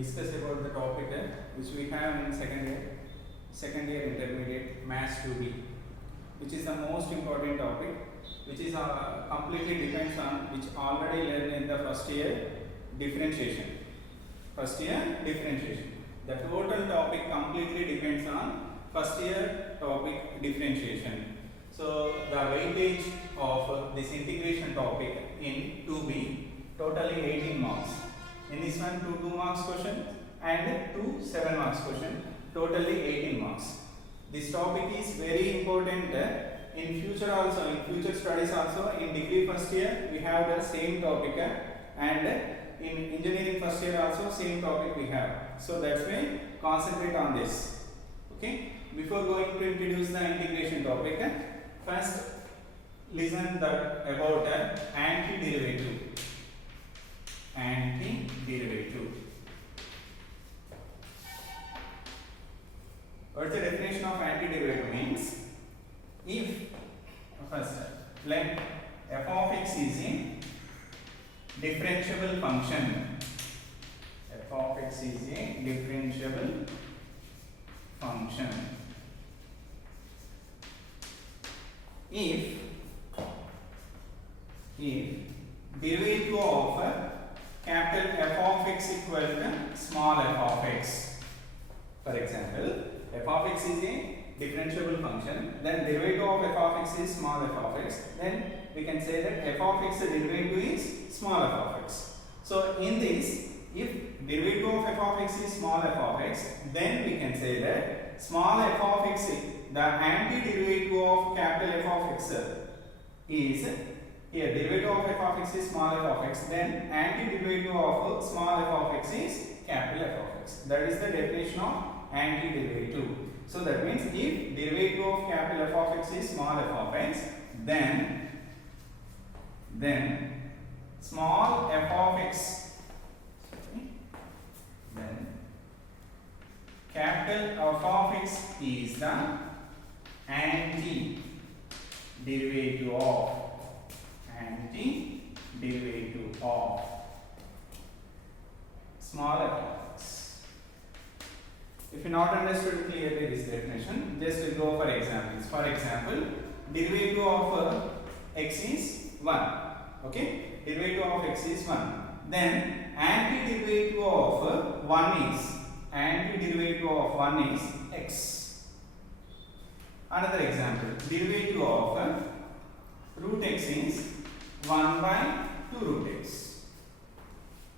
discuss about the topic which we have in second year intermediate Maths 2B, which is the most important topic, which is completely depends on which already learned in the first year differentiation. First year differentiation. The total topic completely depends on first year topic differentiation. So the weightage of this integration topic in 2B totally 18 marks. In this one 2 marks question and 2 7 marks question, totally 18 marks. This topic is very important in future also, in future studies also. In degree first year we have the same topic and in engineering first year also same topic we have. So that's why concentrate on this. Okay. Before going to introduce the integration topic, first listen that about antiderivative. Antiderivative. What's the definition of antiderivative means? If first let f of x is a differentiable function. F of x is a differentiable function. If derivative of capital F of x equal to small f of x. For example, f of x is a differentiable function, then derivative of f of x is small f of x, then we can say that f of x derivative is small f of x. So in this, if derivative of f of x is small f of x, then we can say that small f of x, the antiderivative of capital F of x is here, derivative of f of x is small f of x, then antiderivative of small f of x is capital F of x. That is the definition of antiderivative. So that means if derivative of capital F of x is small f of x, then small f of x, then capital F of x is the antiderivative of small f of x. If you not understood clearly this definition, just go for examples. For example, derivative of x is 1. Okay, derivative of x is 1. Then antiderivative of 1 is x. Another example, derivative of root x is 1 by 2 root x.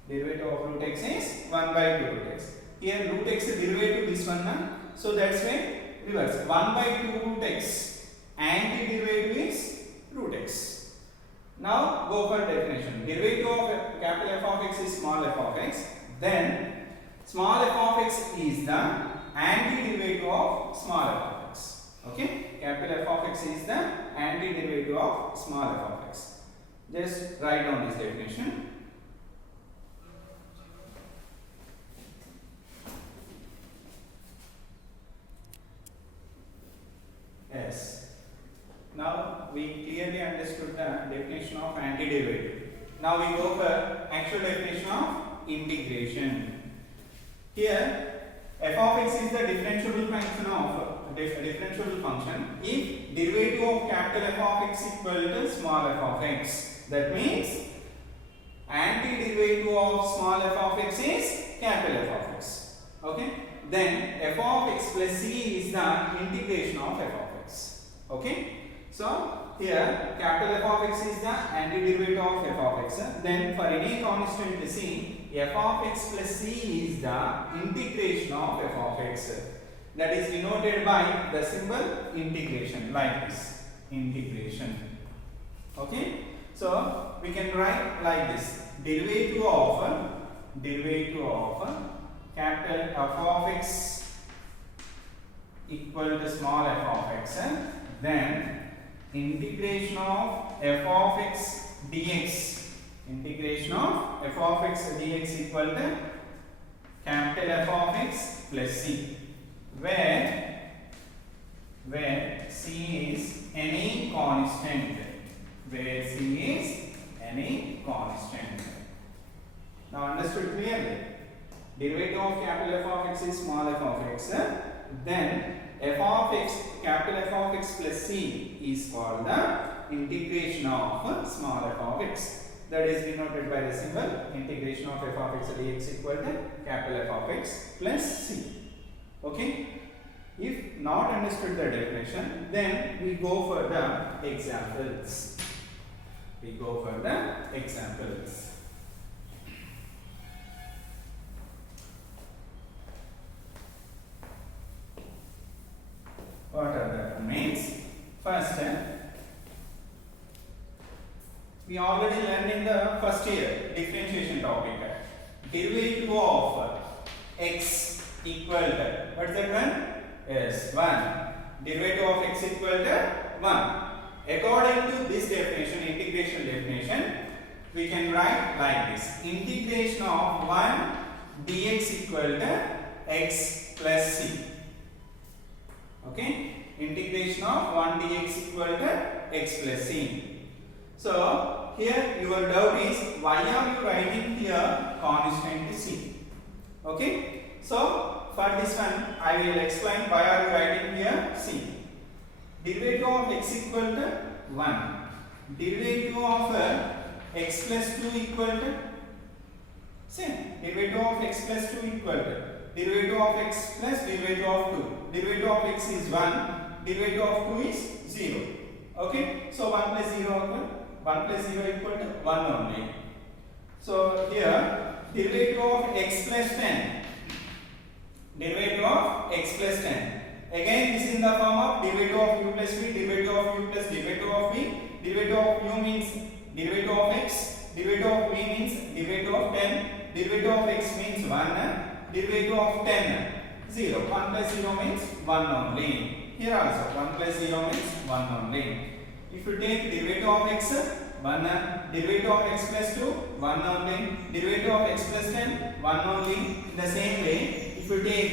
Derivative of root x is 1 by 2 root x. Here root x derivative this one, so that's why reverse 1 by 2 root x. Antiderivative is root x. Now go for definition. Derivative of capital F of x is small f of x. Then small f of x is the antiderivative of small f of x. Okay, capital F of x is the antiderivative of small f of x. Just write down this definition. Yes. Now we clearly understood the definition of antiderivative. Now we go for actual definition of integration. Here f of x is the differentiable function if derivative of capital F of x equal to small f of x. That means antiderivative of small f of x is capital F of x. Okay. Then f of x plus c is the integration of f of x. Okay. So here capital F of x is the antiderivative of f of x. Then for any constant c, f of x plus c is the integration of f of x. That is denoted by the symbol integration, like this, integration. Okay. So we can write like this: derivative of capital F of x equal to small f of x, then integration of f of x dx. Integration of f of x dx equal to capital F of x plus c, where c is any constant. Where c is any constant. Now understood clearly? Derivative of capital F of x is small f of x. Then f of x, capital F of x plus c is called the integration of small f of x. That is denoted by the symbol integration of f of x dx equal to capital F of x plus c. Okay. If not understood the definition, then we go for the examples. We go for the examples. What are the means? First, we already learned in the first year differentiation topic. Derivative of x equal to, what's that one? Yes, 1. Derivative of x equal to 1. According to this definition, integration definition, we can write like this. Integration of 1 dx equal to x plus c. Okay? Integration of 1 dx equal to x plus c. So, here your doubt is, why are you writing here constant c? Okay? So, for this one, I will explain why are you writing here c. Derivative of x equal to 1. Derivative of x plus 2 equal to same. Derivative of x plus 2 equal to derivative of x plus derivative of 2. Derivative of x is 1. Derivative of 2 is 0. Okay. So 1 plus 0 1 plus 0 equal to 1 only. So here derivative of x plus 10. Derivative of x plus 10. Again this is in the form of derivative of u plus v, derivative of u plus derivative of v. Derivative of u means derivative of x. Derivative of v means derivative of 10. Derivative of x means 1. Derivative of 10, 0. 1 plus 0 means 1 only. Here also 1 plus 0 means 1 only. If you take derivative of x, 1. Derivative of x plus 2, 1 only. Derivative of x plus 10, 1 only. In the same way, if you take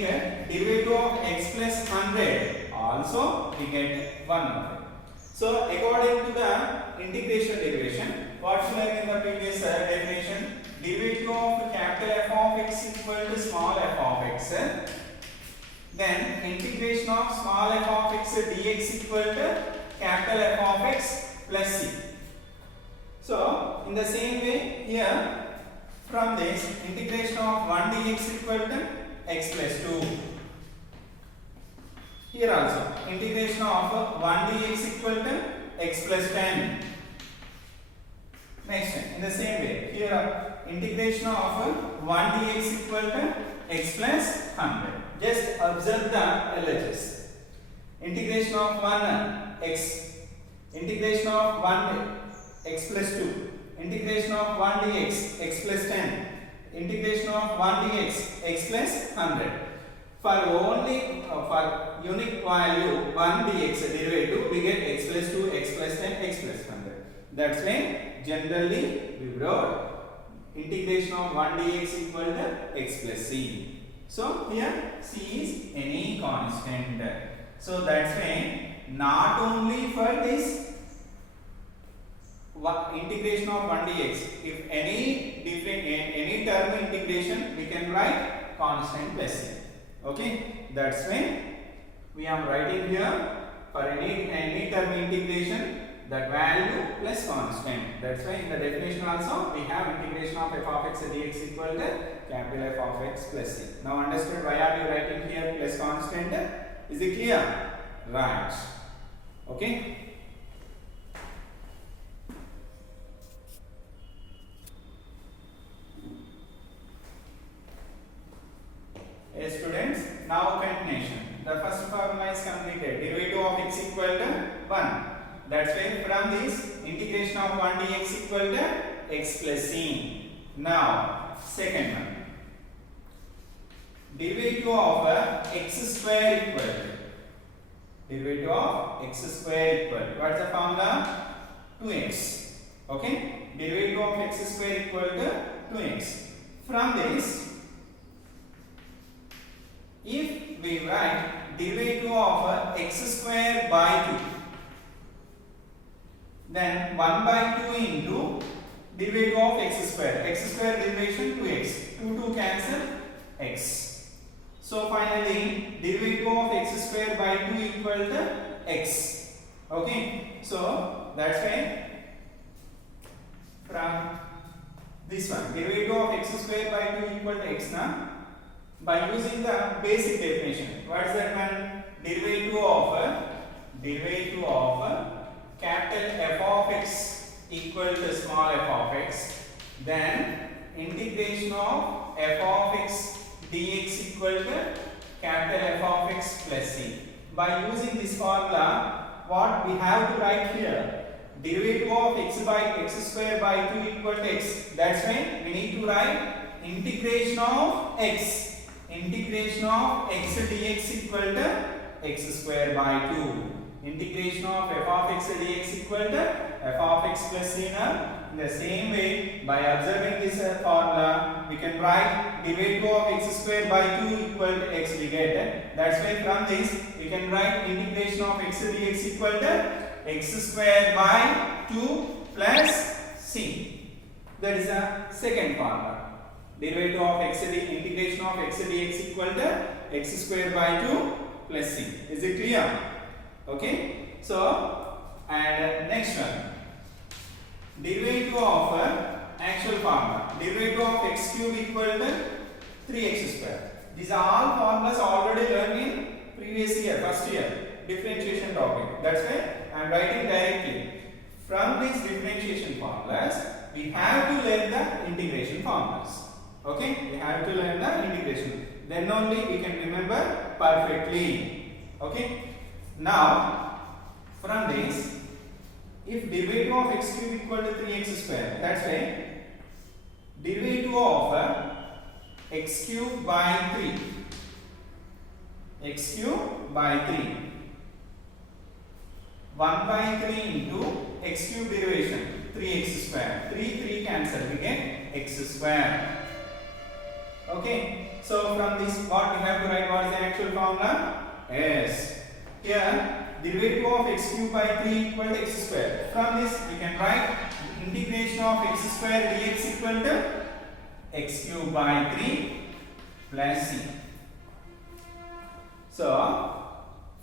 derivative of x plus 100, also we get 1 only. So according to the integration derivation, what we learned in the previous definition, derivative of capital F of x equal to small f of x. Then integration of small f of x dx equal to capital F of x plus c. So in the same way here, from this integration of 1 dx equal to x plus 2. Here also integration of 1 dx equal to x plus 10. Next, in the same way, here integration of 1 dx equal to x plus 100. Just observe the LHS. Integration of 1 x, integration of 1 x plus 2, integration of 1 dx x plus 10, integration of 1 dx x plus 100. For only for unique value 1 dx derivative, we get x plus 2, x plus 10, x plus 100. That's why generally we wrote integration of 1 dx equal to x plus c. So here c is any constant. So that's why not only for this integration of 1 dx, if any term integration, we can write constant plus c. Okay, that's why we are writing here for any term integration, that value plus constant. That's why in the definition also we have integration of f of x dx equal to capital F of x plus c. Now understood why are you writing here plus constant? Is it clear? Right. Okay. Yes, students, now continuation. The first formula is completed. Derivative of x equal to 1. That's why from this integration of 1 dx equal to x plus c. Now, second one. Derivative of x square equal to. Derivative of x square equal to. What is the formula? 2x. Okay? Derivative of x square equal to 2x. From this, if we write derivative of x square by 2, then 1 by 2 into derivative of x square. X square derivation 2x. 2 cancel. x. So finally derivative of x square by 2 equal to x. Okay, so that's why from this one derivative of x square by 2 equal to x na, by using the basic definition. What is that one? Derivative of capital F of x equal to small f of x, then integration of f of x dx equal to capital F of x plus c. By using this formula, what we have to write here? Derivative of x by x square by 2 equal to x. That's why we need to write integration of x. Integration of x dx equal to x square by 2. Integration of f of x dx equal to f of x plus c. In the same way, by observing this formula, we can write derivative of x square by 2 equal to x we get. That's why from this we can write integration of x dx equal to x square by 2 plus c. That is the second formula. Derivative of x integration of x dx equal to x square by 2 plus c. Is it clear? Okay. So, and next one. Derivative of actual formula. Derivative of x cube equal to 3x square. These are all formulas already learned in previous year, first year, differentiation topic. That's why I am writing directly. From these differentiation formulas, we have to learn the integration formulas. Okay, we have to learn the integration. Then only we can remember perfectly. Okay. Now, from this, if derivative of x cube equal to 3x square, that's why derivative of x cube by 3. X cube by 3. 1 by 3 into x cube derivation 3x square. 3 cancel, we get x square. Okay, so from this what we have to write? What is the actual formula? Yes. Here derivative of x cube by 3 equal to x square. From this we can write integration of x square dx equal to x cube by 3 plus c. So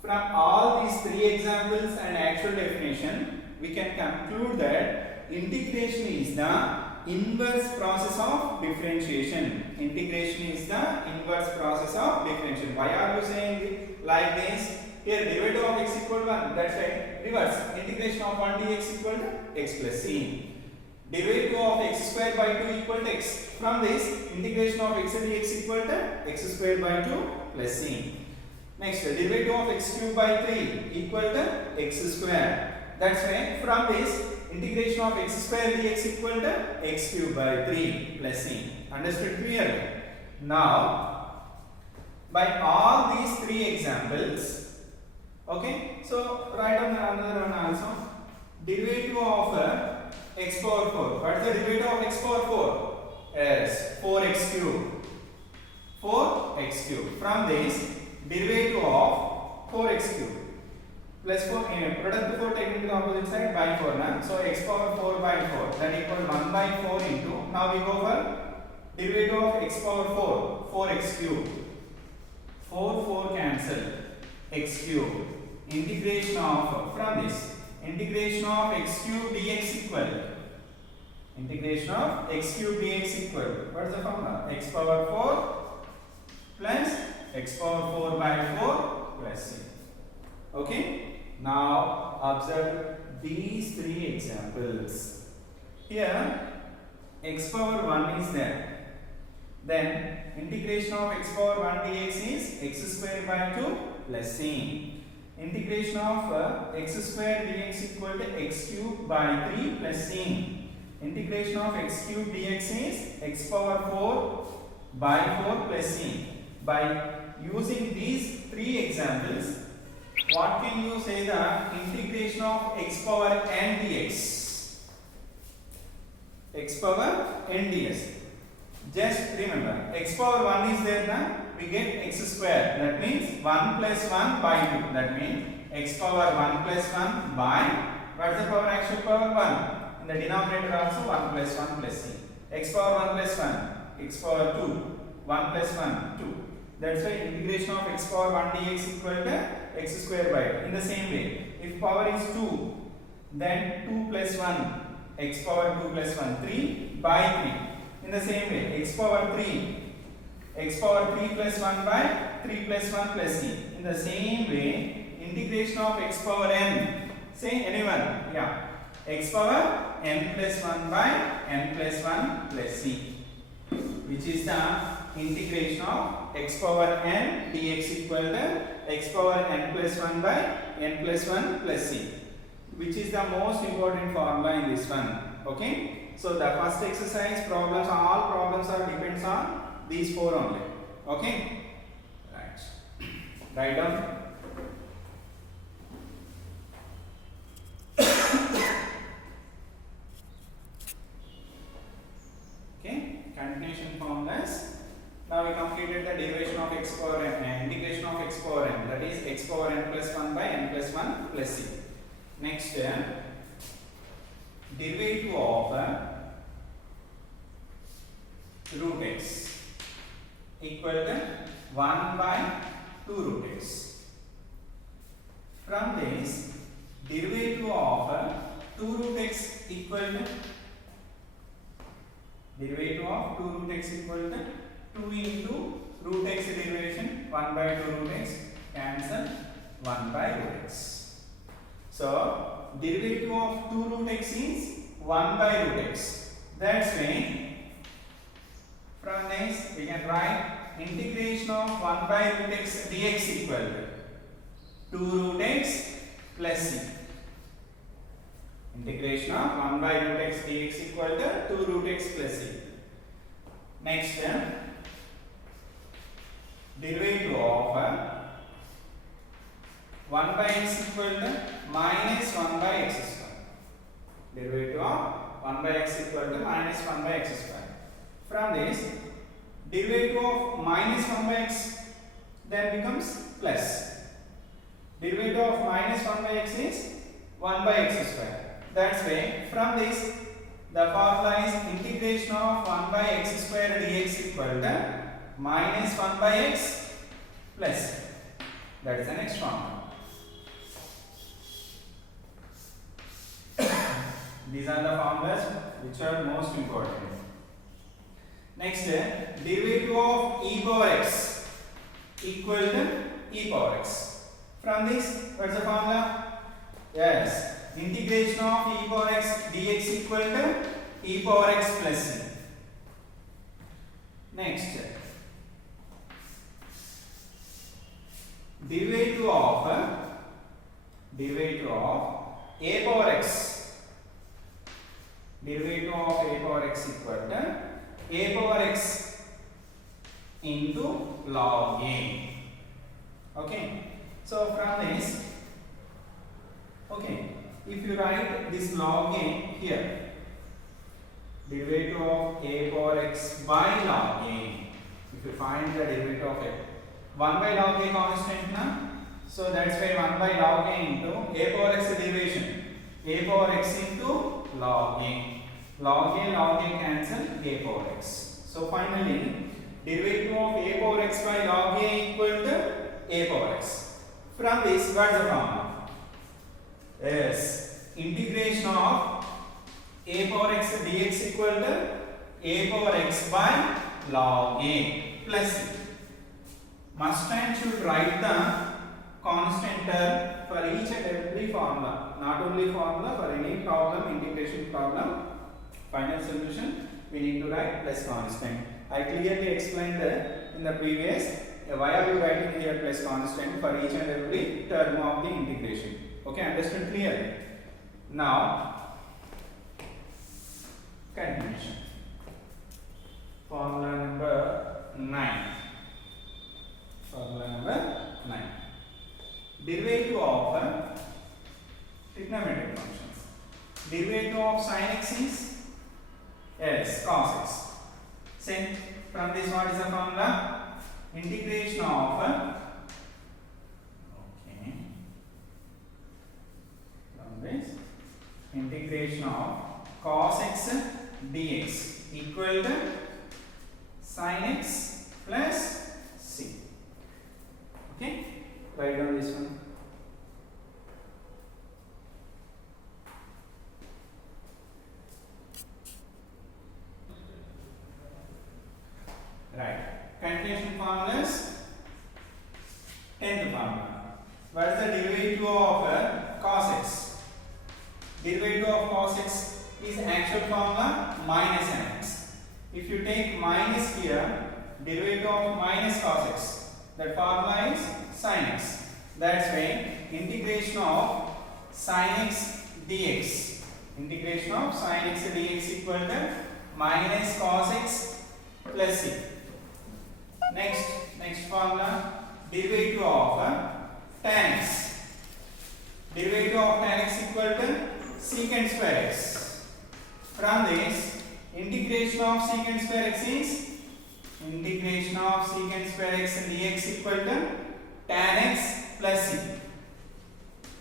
from all these three examples and actual definition, we can conclude that integration is the inverse process of differentiation. Integration is the inverse process of differentiation. Why are you saying like this? Here derivative of x equal to 1, that's right. Reverse. Integration of 1 dx equal to x plus c. Derivative of x square by 2 equal to x. From this, integration of x dx equal to x square by 2 plus c. Next, derivative of x cube by 3 equal to x square. That's why from this, integration of x square dx equal to x cube by 3 plus c. Understood clearly? Now, by all these three examples, okay, so write on another one also. Derivative of x power 4. What is the derivative of x power 4? Yes, 4x cube. 4x cube. From this, derivative of 4x cube plus 4, product 4 taken to the opposite side by 4 na. So x power 4 by 4 that equal 1 by 4 into, now we go for derivative of x power 4, 4x cube. 4 cancel, x cube. Integration of, from this, integration of x cube dx equal. Integration of x cube dx equal. What is the formula? X power 4 plus x power 4 by 4 plus c. Okay. Now observe these three examples. Here x power 1 is there. Then integration of x power 1 dx is x square by 2 plus c. Integration of x square dx equal to x cube by 3 plus c. Integration of x cube dx is x power 4 by 4 plus c. By using these three examples, what can you say the integration of x power n dx? X power n dx. Just remember, x power 1 is there now, we get x square. That means 1 plus 1 by 2. That means x power 1 plus 1 by, what is the power? Actual power 1. In the denominator also 1 plus 1 plus c. X power 1 plus 1, x power 2 1 plus 1, 2. That's why integration of x power 1 dx equal to x square by 2. In the same way, if power is 2, then 2 plus 1, x power 2 plus 1, 3 by 3. In the same way, x power 3 plus 1 by 3 plus 1 plus c. In the same way, integration of x power n, say anyone, yeah, x power n plus 1 by n plus 1 plus c, which is the integration of x power n dx equal to x power n plus 1 by n plus 1 plus c, which is the most important formula in this one. Okay, so the first exercise problems, all problems are depends on these four only. Okay, right, write down. Okay, continuation formulas. Now we completed the derivation of x power n, integration of x power n, that is x power n plus 1 by n plus 1 plus c. Next, derivative of root x equal to 1 by 2 root x. From this, derivative of 2 root x equal to derivative of 2 root x equal to 2 into root x derivation 1 by 2 root x, cancel 1 by root x. So derivative of 2 root x is 1 by root x. That's why from this we can write integration of 1 by root x dx equal to 2 root x plus c. Integration of 1 by root x dx equal to 2 root x plus c. Next, derivative of 1 by x equal to minus 1 by x square. Derivative of 1 by x equal to minus 1 by x square. From this, derivative of minus 1 by x then becomes plus. Derivative of minus 1 by x is 1 by x square. That's why from this the formula is integration of 1 by x square dx equal to minus 1 by x plus. That is the next formula. These are the formulas which are most important. Next, derivative of e power x equal to e power x. From this, what is the formula? Yes, integration of e power x dx equal to e power x plus c. Next, derivative of a power x. Derivative of a power x equal to a power x into log a. Okay, so from this, okay, if you write this log a here, derivative of a power x by log a, if you find the derivative of it, 1 by log a constant na, so that's why 1 by log a into a power x derivation, a power x into log a. Log a cancel a power x. So finally, derivative of a power x by log a equal to a power x. From this, what is the formula? Yes, integration of a power x dx equal to a power x by log a plus c. Must and should write the constant term for each and every formula. Not only formula, for any problem, integration problem, final solution, we need to write plus constant. I clearly explained in the previous why are you writing here plus constant for each and every term of the integration. Okay, understood clearly? Now, continuation. Formula number 9. Formula number 9. Derivative of trigonometric functions. Derivative of sin x is yes, cos x. Same. From this, what is the formula? Integration of from this, integration of cos x dx equal to sin x plus c. Okay, write down this one. Right. Continuation formulas. 10th formula. What is the derivative of cos x? Derivative of cos x is actual formula minus mx. If you take minus here, derivative of minus cos x, that formula is sin x. That's why integration of sin x dx. Integration of sin x dx equal to minus cos x plus c. Next formula, derivative of tan x. Derivative of tan x equal to secant square x. From this, integration of secant square x is integration of secant square x dx equal to tan x plus c.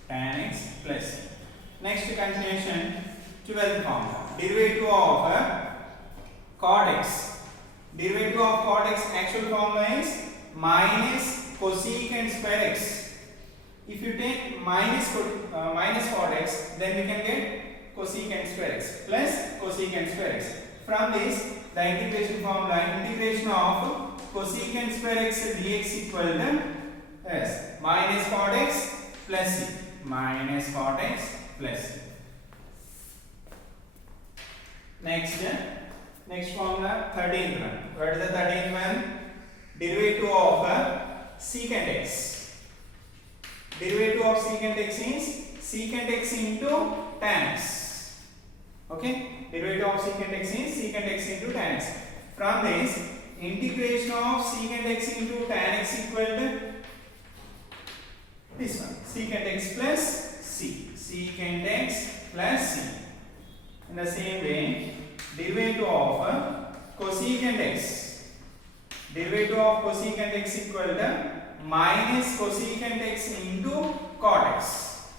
Tan x plus c. Next continuation, 12th formula, derivative of cot x. Derivative of cot x actual formula is minus cosecant square x. If you take minus cot x, then we can get cosecant square x plus cosecant square x. From this, the integration formula, integration of cosecant square x dx equal to yes, minus cot x plus c. Minus cot x plus c. Next formula, 13th one. What is the 13th one? Derivative of secant x. Derivative of secant x is secant x into tan x. Okay? Derivative of secant x is secant x into tan x. From this, integration of secant x into tan x equal to this one, secant x plus c. Secant x plus c. In the same way, derivative of cosecant x. Derivative of cosecant x equal to minus cosecant x into cot x.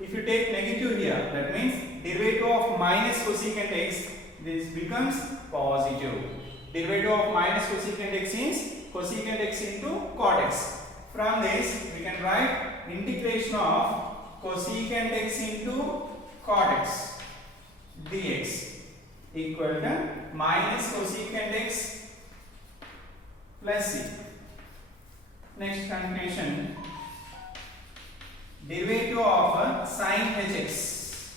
If you take negative here, that means derivative of minus cosecant x, this becomes positive. Derivative of minus cosecant x is cosecant x into cot x. From this, we can write integration of cosecant x into cot x dx equal to minus cosecant x plus c. Next continuation, derivative of sin hx.